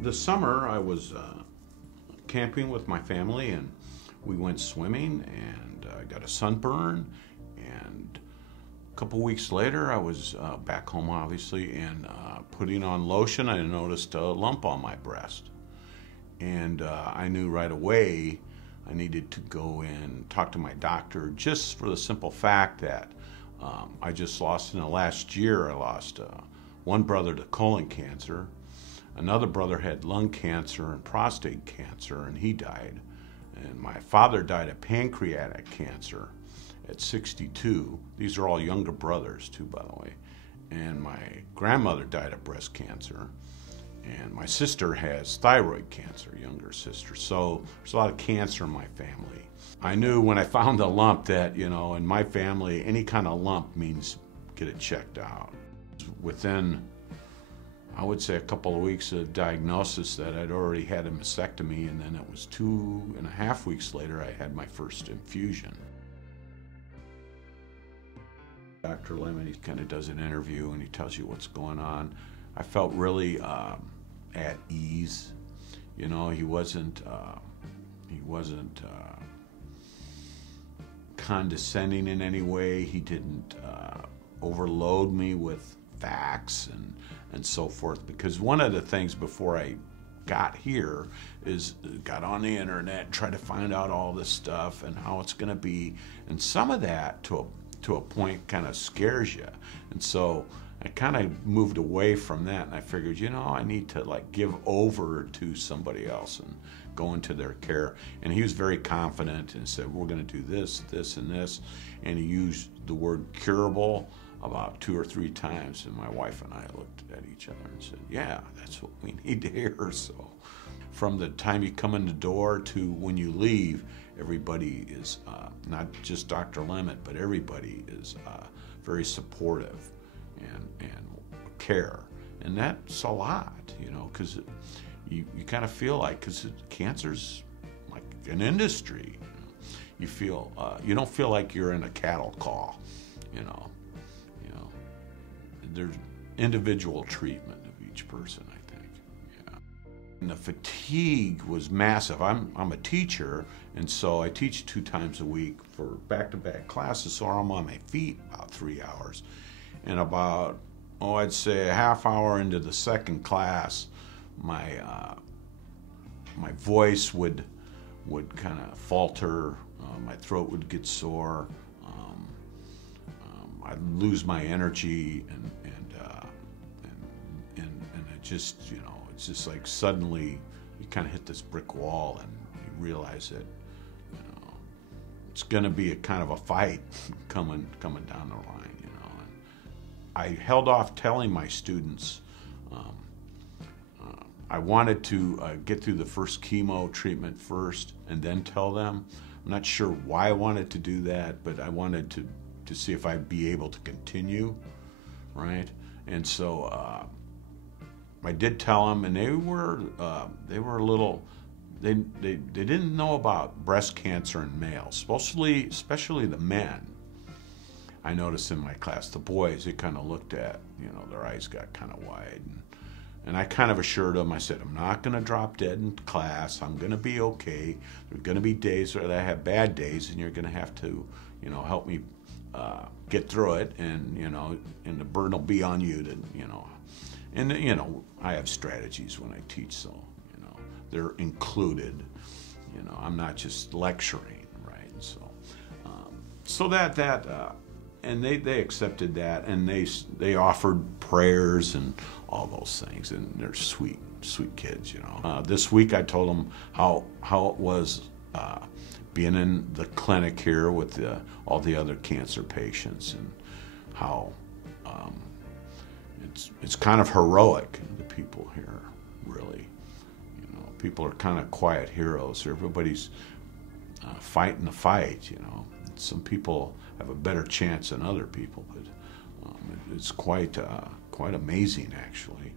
This summer I was camping with my family, and we went swimming, and I got a sunburn, and a couple weeks later I was back home obviously, and putting on lotion. I noticed a lump on my breast, and I knew right away I needed to go in, talk to my doctor, just for the simple fact that I just lost, in the last year, I lost one brother to colon cancer. Another brother had lung cancer and prostate cancer, and he died. And my father died of pancreatic cancer at 62. These are all younger brothers, too, by the way. And my grandmother died of breast cancer. And my sister has thyroid cancer, younger sister. So there's a lot of cancer in my family. I knew when I found the lump that, you know, in my family, any kind of lump means get it checked out. Within, I would say, a couple of weeks of diagnosis that I'd already had a mastectomy, and then it was 2.5 weeks later I had my first infusion. Dr. Lemon, he kind of does an interview and he tells you what's going on. I felt really at ease. You know, he wasn't condescending in any way. He didn't overload me with facts and so forth, because one of the things before I got here is got on the internet and tried to find out all this stuff and how it's going to be, and some of that to a point kind of scares you, and so I kind of moved away from that, and I figured, you know, I need to like give over to somebody else and go into their care. And he was very confident and said, we're going to do this, this, and this, and he used the word curable about 2 or 3 times, and my wife and I looked at each other and said, yeah, that's what we need to hear. So from the time you come in the door to when you leave, everybody is, not just Dr. Lemon, but everybody is very supportive and care. And that's a lot, you know, because you kind of feel like, because cancer's like an industry, you feel, you don't feel like you're in a cattle call, you know. There's individual treatment of each person, I think. Yeah. And the fatigue was massive. I'm a teacher, and so I teach 2 times a week for back-to-back classes, so I'm on my feet about 3 hours. And about, I'd say a half hour into the second class, my voice would kind of falter, my throat would get sore, I'd lose my energy, and it just, you know, it's just like suddenly you kind of hit this brick wall, and you realize that, you know, it's going to be a kind of a fight coming down the line, you know. And I held off telling my students. I wanted to get through the first chemo treatment first and then tell them. I'm not sure why I wanted to do that, but I wanted to see if I'd be able to continue, right? And so I did tell them, and they were a little, they didn't know about breast cancer in males, especially the men. I noticed in my class, the boys, they kind of looked at, you know, their eyes got kind of wide, and I kind of assured them, I said, I'm not going to drop dead in class. I'm going to be okay. There are going to be days where I have bad days, and you're going to have to, you know, help me get through it, and, you know, and the burden will be on you to, you know. And, you know, I have strategies when I teach, so, you know, they're included. You know, I'm not just lecturing, right? So and they accepted that, and they offered prayers and all those things, and they're sweet kids, you know. This week I told them how it was being in the clinic here with all the other cancer patients, and how it's kind of heroic, the people here, really. You know, people are kind of quiet heroes. Everybody's fighting the fight, you know. Some people have a better chance than other people, but it's quite amazing, actually.